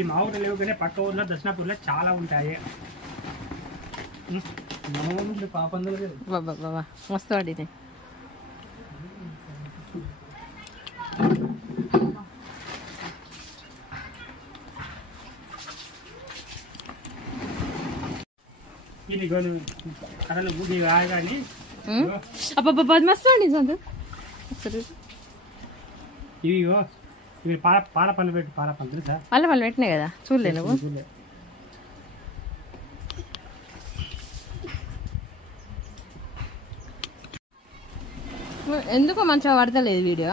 ఇవి మా ఊర్లో లేవు కానీ పక్క ఊర్లో దర్శనాపూర్లో చాలా ఉంటాయి. బాబా మస్తు వాడిది. ఇది కథలు గుడి కానీ అబ్బా మస్తు వాడి ఇవి ఇవి పాలపల్లి పెట్టి పాలపల్లి తెలుసా? వాళ్ళు పెట్టినాయి కదా, చూడలే నువ్వు? ఎందుకో మంచిగా పడతలేదు వీడియో.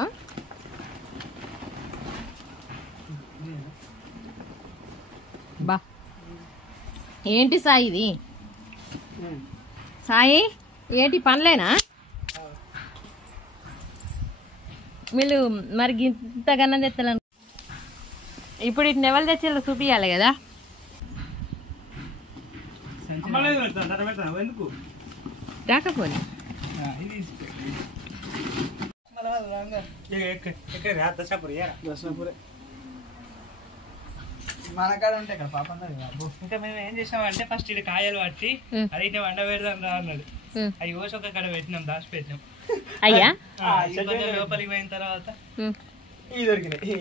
బా ఏంటి సాయి ఇది? సాయి ఏంటి పనులేనా వీళ్ళు? మరి ఇంతకన్నా తెత్తలను ఇప్పుడు ఇటు ఎవరు తెచ్చేలా చూపియాలి కదా. రాకపోయి మనకాడ ఉంటాయి కదా పాపం. ఇంకా మేము ఏం చేసామంటే ఫస్ట్ ఇది కాయలు పట్టి అది వండ పెడదాం రా అన్నాడు. అవి కోసి ఒక కడ పెట్టినాం, దాచి పెట్టినాం. అయ్యా లోపలికి పోయిన తర్వాత ఇవి దొరికినాయి.